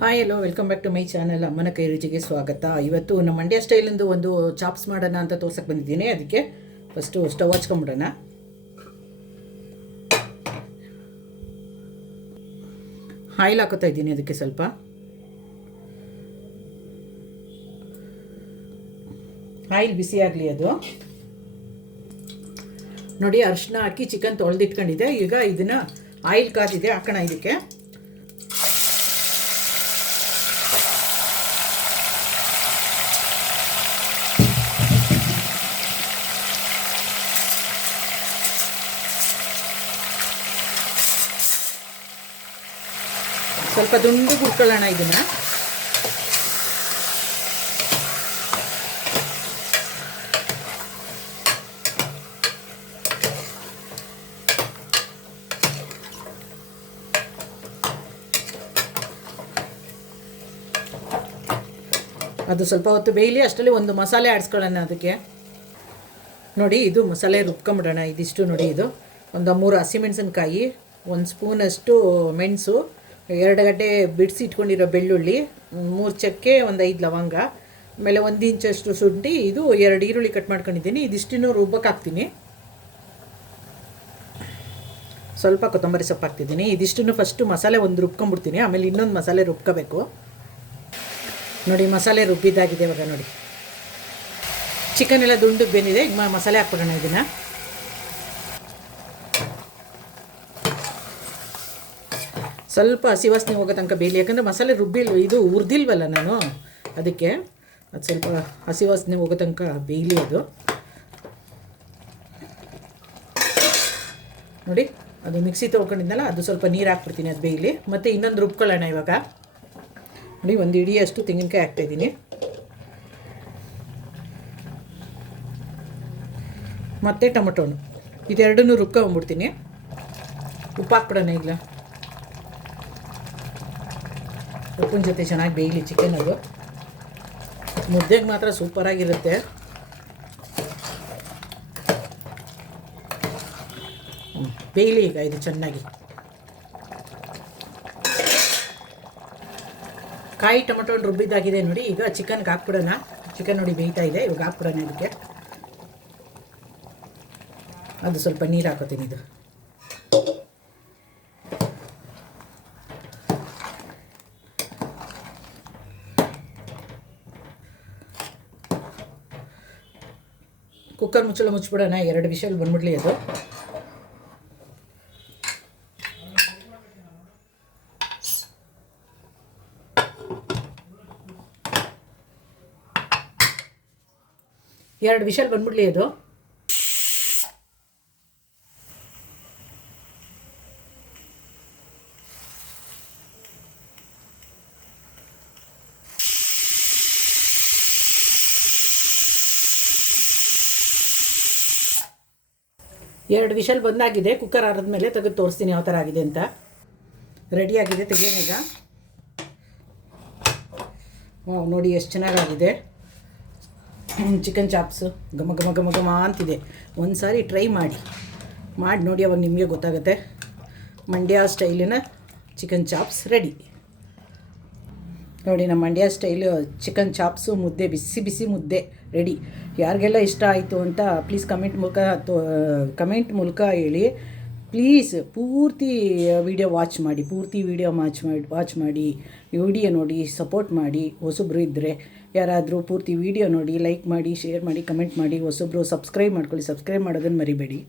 Hi hello welcome back to my channel ಅಮ್ಮನ ಕೈ ರುಚಿಗೆ ಸ್ವಾಗತ. ಇವತ್ತು ನಮ್ಮ ಮಂಡ್ಯ ಸ್ಟೈಲಿಂದು ಒಂದು ಚಾಪ್ಸ್ ಮಾಡೋಣ ಅಂತ ತೋರ್ಸಕ್ಕೆ ಬಂದಿದ್ದೀನಿ. ಅದಕ್ಕೆ ಫಸ್ಟು ಸ್ಟವ್ ಹಚ್ಕೊಂಬಿಡೋಣ. ಆಯಿಲ್ ಹಾಕೋತಾ ಇದ್ದೀನಿ. ಅದಕ್ಕೆ ಸ್ವಲ್ಪ ಆಯಿಲ್ ಬಿಸಿ ಆಗಲಿ. ಅದು ನೋಡಿ, ಅರಿಶಿನ ಹಾಕಿ ಚಿಕನ್ ತೊಳೆದಿಟ್ಕೊಂಡಿದ್ದೆ. ಈಗ ಇದನ್ನು ಆಯಿಲ್ ಕಾದಿದೆ, ಹಾಕೋಣ ಇದಕ್ಕೆ. ಸ್ವಲ್ಪ ದುಂಡು ಹುರ್ಕೊಳ್ಳೋಣ ಇದನ್ನು. ಅದು ಸ್ವಲ್ಪ ಹೊತ್ತು ಬೇಯಲಿ. ಅಷ್ಟರಲ್ಲಿ ಒಂದು ಮಸಾಲೆ ಆಡಿಸ್ಕೊಳ್ಳೋಣ ಅದಕ್ಕೆ. ನೋಡಿ, ಇದು ಮಸಾಲೆ ರುಬ್ಕೊಂಬಿಡೋಣ. ಇದಿಷ್ಟು ನೋಡಿ, ಇದು ಒಂದು 3 ಹಸಿಮೆಣಸಿನ್ಕಾಯಿ, 1 ಸ್ಪೂನಷ್ಟು ಮೆಣಸು, 2 ಗಡ್ಡೆ ಬಿಡಿಸಿ ಇಟ್ಕೊಂಡಿರೋ ಬೆಳ್ಳುಳ್ಳಿ, 3 ಚಕ್ಕೆ, 5 ಲವಂಗ, ಆಮೇಲೆ 1 ಇಂಚಷ್ಟು ಶುಂಠಿ, ಇದು 2 ಈರುಳ್ಳಿ ಕಟ್ ಮಾಡ್ಕೊಂಡಿದ್ದೀನಿ. ಇದಿಷ್ಟನ್ನು ರುಬ್ಬಕ್ಕೆ ಹಾಕ್ತೀನಿ. ಸ್ವಲ್ಪ ಕೊತ್ತಂಬರಿ ಸೊಪ್ಪು ಹಾಕ್ತಿದ್ದೀನಿ. ಇದಿಷ್ಟನ್ನು ಫಸ್ಟು ಮಸಾಲೆ ಒಂದು ರುಬ್ಕೊಂಬಿಡ್ತೀನಿ, ಆಮೇಲೆ ಇನ್ನೊಂದು ಮಸಾಲೆ ರುಬ್ಕೋಬೇಕು. ನೋಡಿ, ಮಸಾಲೆ ರುಬ್ಬಿದ್ದಾಗಿದೆ. ಇವಾಗ ನೋಡಿ, ಚಿಕನ್ ಎಲ್ಲ ದುಂಡಿಗೆ ಬೆಂದಿದೆ. ಈಗ ಮಸಾಲೆ ಹಾಕ್ಬಿಡೋಣ ಇದನ್ನು. ಸ್ವಲ್ಪ ಹಸಿ ವಾಸನೆ ಹೋಗೋ ತನಕ ಬೇಯಲಿ. ಯಾಕಂದರೆ ಮಸಾಲೆ ಇದು ಹುರಿದಿಲ್ವಲ್ಲ ನಾನು, ಅದಕ್ಕೆ ಅದು ಸ್ವಲ್ಪ ಹಸಿ ವಾಸನೆ ಹೋಗೋ ತನಕ ಬೇಯಲಿ ಅದು. ನೋಡಿ, ಅದು ಮಿಕ್ಸಿ ತೊಳ್ಕೊಂಡಿದ್ನಲ್ಲ, ಅದು ಸ್ವಲ್ಪ ನೀರು ಹಾಕ್ಬಿಡ್ತೀನಿ, ಅದು ಬೇಯಲಿ. ಮತ್ತು ಇನ್ನೊಂದು ರುಬ್ಕೊಳ್ಳೋಣ ಇವಾಗ. ನೋಡಿ, 1 ಹಿಡಿಯಷ್ಟು ತೆಂಗಿನಕಾಯಿ ಹಾಕ್ತಾಯಿದ್ದೀನಿ. ಮತ್ತು ಟೊಮೊಟೊನು, ಇದೆರಡನ್ನೂ ರುಬ್ಕೊಂಬಿಡ್ತೀನಿ. ಉಪ್ಪು ಹಾಕ್ಬಿಡೋಣ ಈಗ. ಉಪ್ಪಿನ ಜೊತೆ ಚೆನ್ನಾಗಿ ಬೇಯಲಿ ಚಿಕನ್. ಅದು ಮುದ್ದೆಗೆ ಮಾತ್ರ ಸೂಪರಾಗಿರುತ್ತೆ. ಬೇಯಲಿ ಈಗ ಇದು ಚೆನ್ನಾಗಿ. ಕಾಯಿ ಟೊಮೊಟೊ ರುಬ್ಬಿದ್ದಾಗಿದೆ ನೋಡಿ. ಈಗ ಚಿಕನ್ಗೆ ಹಾಕ್ಬಿಡೋಣ. ಚಿಕನ್ ನೋಡಿ ಬೇಯ್ತಾ ಇದೆ. ಇವಾಗ ಹಾಕ್ಬಿಡೋಣ ಇದಕ್ಕೆ. ಅದು ಸ್ವಲ್ಪ ನೀರು ಹಾಕೋತೀನಿ. ಇದು ಕುಕ್ಕರ್ ಮುಚ್ಚಳ ಮುಚ್ಚಿಬಿಡೋಣ. 2 ವಿಷಲ್ ಬಂದ್ಬಿಡ್ಲಿ ಅದು. ಎರಡು ವಿಷಲ್ ಬಂದ್ಬಿಡ್ಲಿ ಅದು. ಎರಡು ವಿಷಲ್ ಬಂದಾಗಿದೆ. ಕುಕ್ಕರ್ ಆರಿದ್ಮೇಲೆ ತೆಗೆದು ತೋರಿಸ್ತೀನಿ ಯಾವ ಥರ ಆಗಿದೆ ಅಂತ. ರೆಡಿಯಾಗಿದೆ, ತೆಗಿಯೋಣ ಈಗ. ನೋಡಿ ಎಷ್ಟು ಚೆನ್ನಾಗಾಗಿದೆ ಚಿಕನ್ ಚಾಪ್ಸು. ಘಮ ಘಮ ಘಮ ಘಮ ಅಂತಿದೆ. ಒಂದು ಸಾರಿ ಟ್ರೈ ಮಾಡಿ ನೋಡಿ, ಅವಾಗ ನಿಮಗೆ ಗೊತ್ತಾಗುತ್ತೆ. ಮಂಡ್ಯ ಸ್ಟೈಲಿನ ಚಿಕನ್ ಚಾಪ್ಸ್ ರೆಡಿ. ನೋಡಿ, ನಮ್ಮ ಮಂಡ್ಯ ಸ್ಟೈಲು ಚಿಕನ್ ಚಾಪ್ಸು ಮುದ್ದೆ, ಬಿಸಿ ಬಿಸಿ ಮುದ್ದೆ ರೆಡಿ. ಯಾರಿಗೆಲ್ಲ ಇಷ್ಟ ಆಯಿತು ಅಂತ ಪ್ಲೀಸ್ ಕಮೆಂಟ್ ಮೂಲಕ ಹೇಳಿ. ಪ್ಲೀಸ್ ಪೂರ್ತಿ ವಿಡಿಯೋ ವಾಚ್ ಮಾಡಿ, ವಾಚ್ ಮಾಡಿ ವಿಡಿಯೋ ನೋಡಿ, ಸಪೋರ್ಟ್ ಮಾಡಿ. ಹೊಸಬ್ರು ಇದ್ದರೆ ಯಾರಾದರೂ ಪೂರ್ತಿ ವಿಡಿಯೋ ನೋಡಿ, ಲೈಕ್ ಮಾಡಿ, ಶೇರ್ ಮಾಡಿ, ಕಮೆಂಟ್ ಮಾಡಿ. ಹೊಸಬ್ರು ಸಬ್ಸ್ಕ್ರೈಬ್ ಮಾಡ್ಕೊಳ್ಳಿ. ಸಬ್ಸ್ಕ್ರೈಬ್ ಮಾಡೋದನ್ನು ಮರಿಬೇಡಿ.